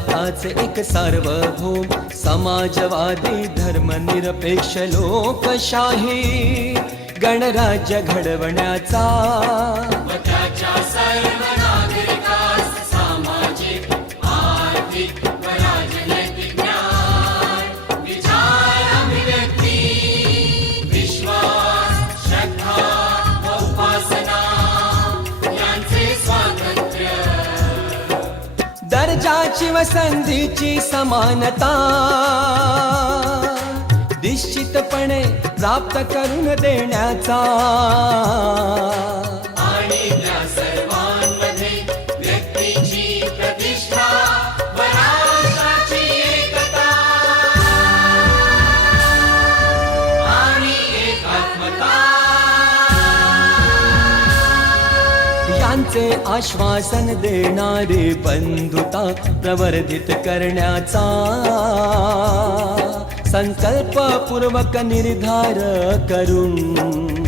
भारताचे एक सार्वभौम समाजवादी धर्मनिरपेक्ष लोकशाही गणराज्य घडवण्याचा व त्याच्या सर्व नागरिकास सामाजिक आर्थिक व राजनैतिक न्याय विचार अभिव्यक्ती विश्वास श्रद्धा व उपासना यांचे स्वातंत्र्य दर्जाची व संधीची समानता निश्चितपणे प्राप्त करून देण्याचा आणि त्या सर्वांमध्ये व्यक्तीची प्रतिष्ठा व राष्ट्राची एकता आणि एकात्मता यांचे आश्वासन देणारी बंधुता प्रवर्धित करण्याचा संकल्पपूर्वक निर्धार करून